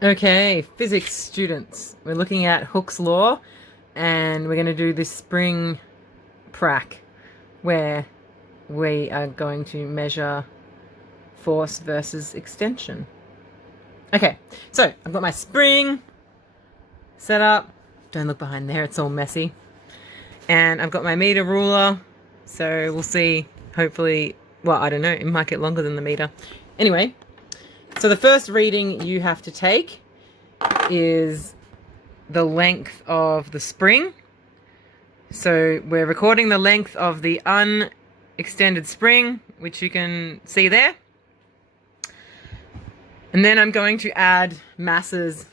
Okay, physics students. We're looking at Hooke's law and we're going to do this spring Prac where we are going to measure force versus extension. Okay, so I've got my spring set up. Don't look behind there, it's all messy. And I've got my meter ruler, so we'll see, hopefully, well, I don't know, it might get longer than the meter. Anyway, so the first reading you have to take is the length of the spring. So we're recording the length of the unextended spring, which you can see there. And then I'm going to add masses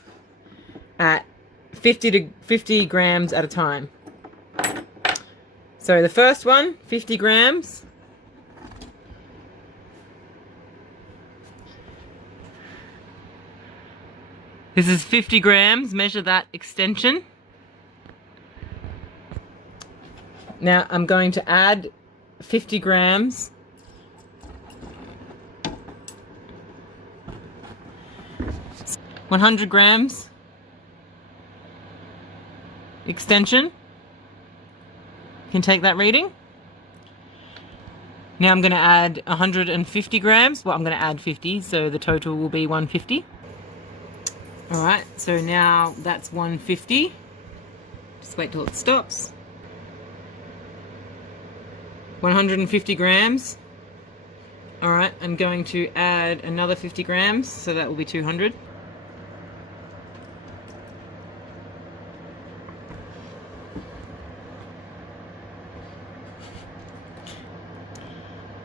at 50 grams at a time. So the first one, 50 grams. This is 50 grams, measure that extension. Now I'm going to add 50 grams. It's 100 grams extension. You can take that reading. Now I'm going to add 150 grams. Well, I'm going to add 50, so the total will be 150. Alright, so now that's 150. Just wait till it stops. 150 grams. Alright, I'm going to add another 50 grams, so that will be 200.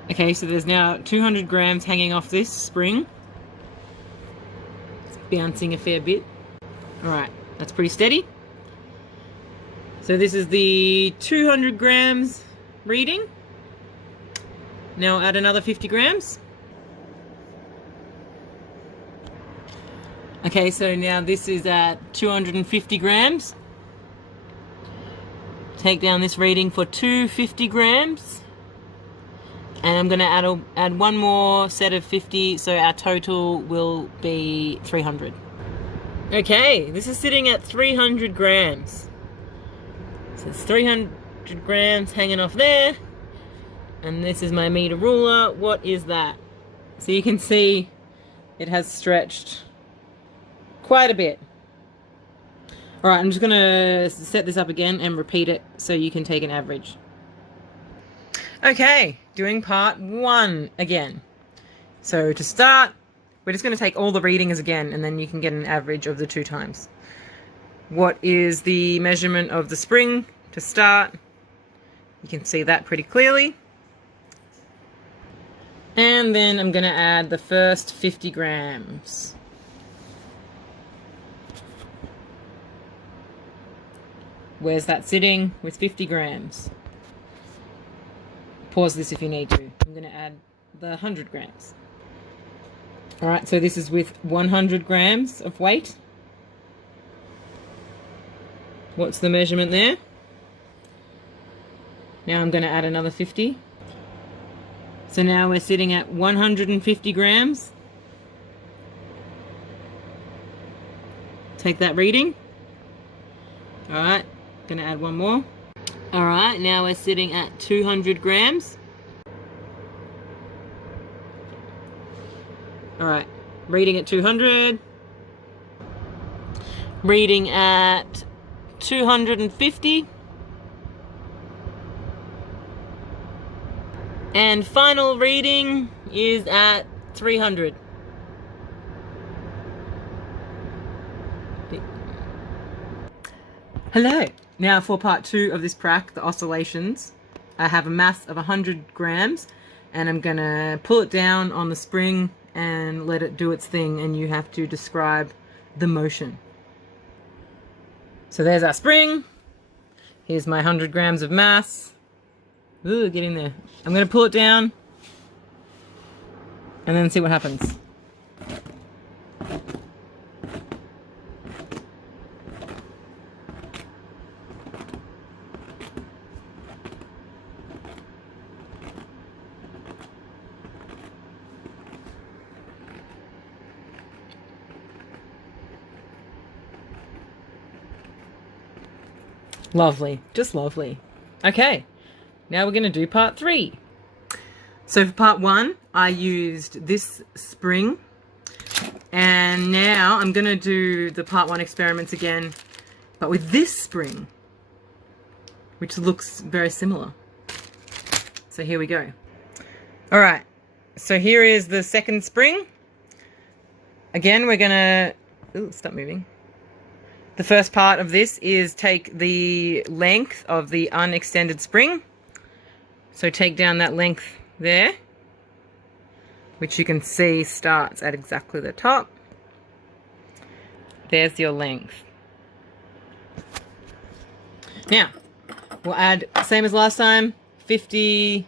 Okay, so there's now 200 grams hanging off this spring. It's bouncing a fair bit. Alright, that's pretty steady. So this is the 200 grams reading. Now I'll add another 50 grams. Okay, so now this is at 250 grams. Take down this reading for 250 grams. And I'm going to add one more set of 50, so our total will be 300. Okay, this is sitting at 300 grams. So it's 300 grams hanging off there. And this is my meter ruler. What is that? So you can see it has stretched quite a bit. Alright, I'm just going to set this up again and repeat it so you can take an average. Okay, doing part 1 again. So to start, we're just going to take all the readings again and then you can get an average of the 2 times. What is the measurement of the spring to start? You can see that pretty clearly. And then I'm going to add the first 50 grams. Where's that sitting with 50 grams? Pause this if you need to. I'm going to add the 100 grams. Alright, so this is with 100 grams of weight. What's the measurement there? Now I'm going to add another 50. So now we're sitting at 150 grams. Take that reading. Alright, going to add one more. Alright, now we're sitting at 200 grams. Alright, reading at 200. Reading at 250. And final reading is at 300. Hello! Now for part 2 of this Prac, the oscillations. I have a mass of 100 grams and I'm going to pull it down on the spring and let it do its thing, and you have to describe the motion. So there's our spring. Here's my 100 grams of mass. Ooh, get in there. I'm going to pull it down and then see what happens. Lovely, just lovely. Okay, now we're going to do part 3. So for part 1, I used this spring, and now I'm going to do the part 1 experiments again, but with this spring, which looks very similar. So here we go. All right, so here is the second spring. Again, we're going to... Ooh, stop moving. The first part of this is take the length of the unextended spring. So take down that length there, which you can see starts at exactly the top. There's your length. Now, we'll add, same as last time, 50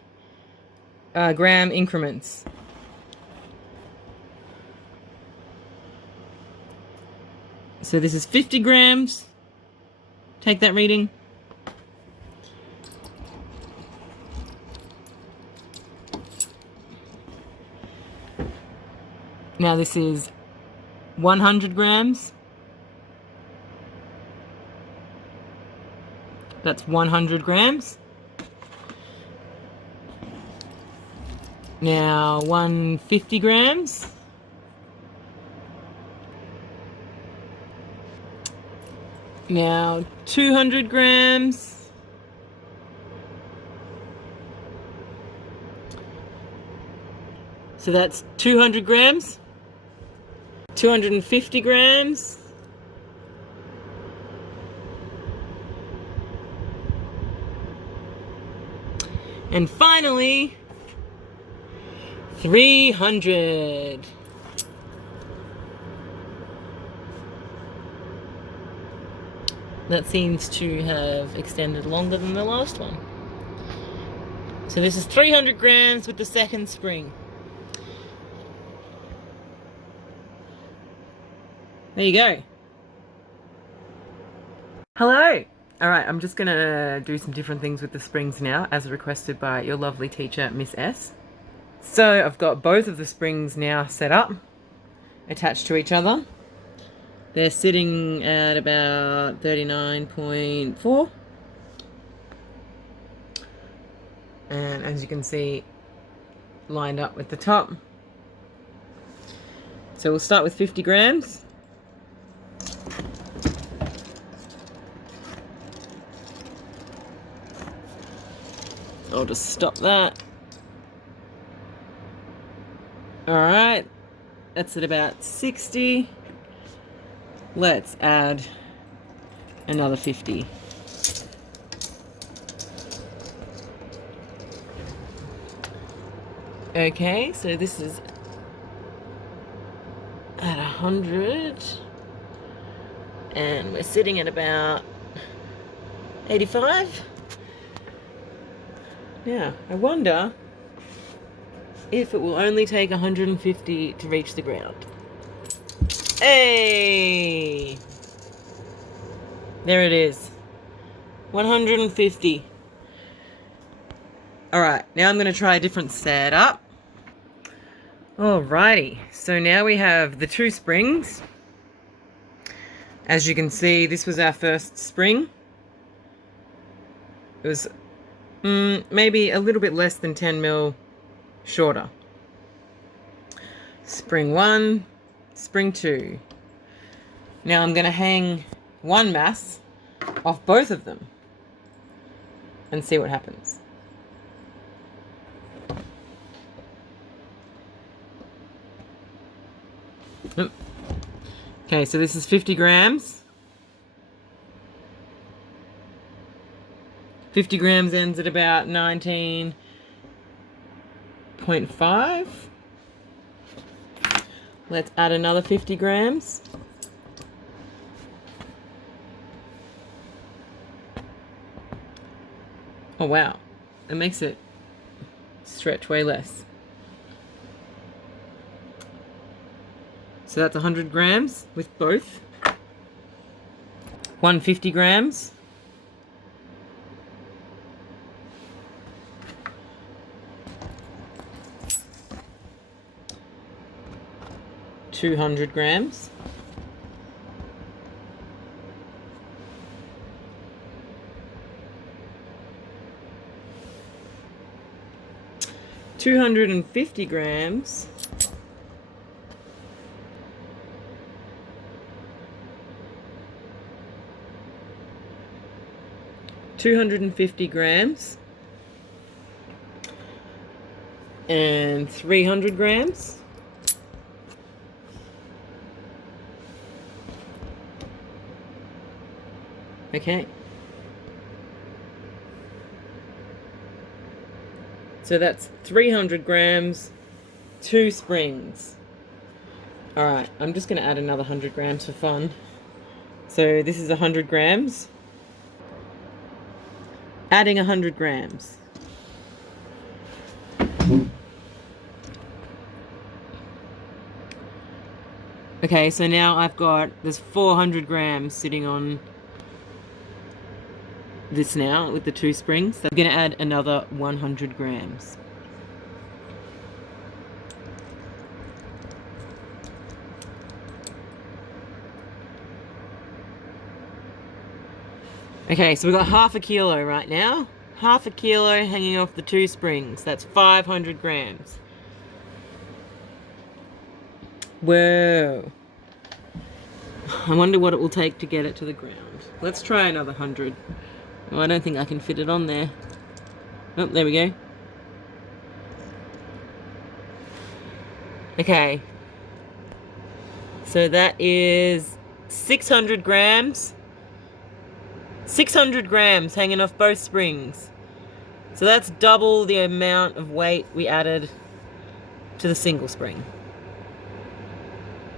gram increments. So this is 50 grams. Take that reading. Now this is 100 grams. That's 100 grams. Now 150 grams. Now 200 grams. So that's 200 grams. 250 grams. And finally, 300. That seems to have extended longer than the last one. So this is 300 grams with the second spring. There you go. Hello! Alright, I'm just going to do some different things with the springs now, as requested by your lovely teacher, Miss S. So I've got both of the springs now set up, attached to each other. They're sitting at about 39.4. And as you can see, lined up with the top. So we'll start with 50 grams. I'll just stop that. Alright, that's at about 60. Let's add another 50. Okay, so this is at 100. And we're sitting at about 85. Now, I wonder if it will only take 150 to reach the ground. Hey! There it is. 150. Alright, now I'm going to try a different setup. Alrighty, so now we have the 2 springs. As you can see, this was our first spring. It was maybe a little bit less than 10 mil shorter. Spring 1, spring 2. Now I'm going to hang one mass off both of them and see what happens. Okay, so this is 50 grams. 50 grams ends at about 19.5. Let's add another 50 grams. Oh wow, it makes it stretch way less. So that's 100 grams with both. 150 grams. $200 grams. 250 grams. And 300 grams. Okay. So that's 300 grams, 2 springs. All right, I'm just going to add another 100 grams for fun. So this is 100 grams. Adding 100 grams. Okay, so now there's 400 grams sitting on this now with the 2 springs. So I'm going to add another 100 grams. Okay, so we've got half a kilo right now. Half a kilo hanging off the 2 springs. That's 500 grams. Whoa. I wonder what it will take to get it to the ground. Let's try another 100. Oh, I don't think I can fit it on there. Oh, there we go. Okay. So that is 600 grams. 600 grams hanging off both springs. So that's double the amount of weight we added to the single spring.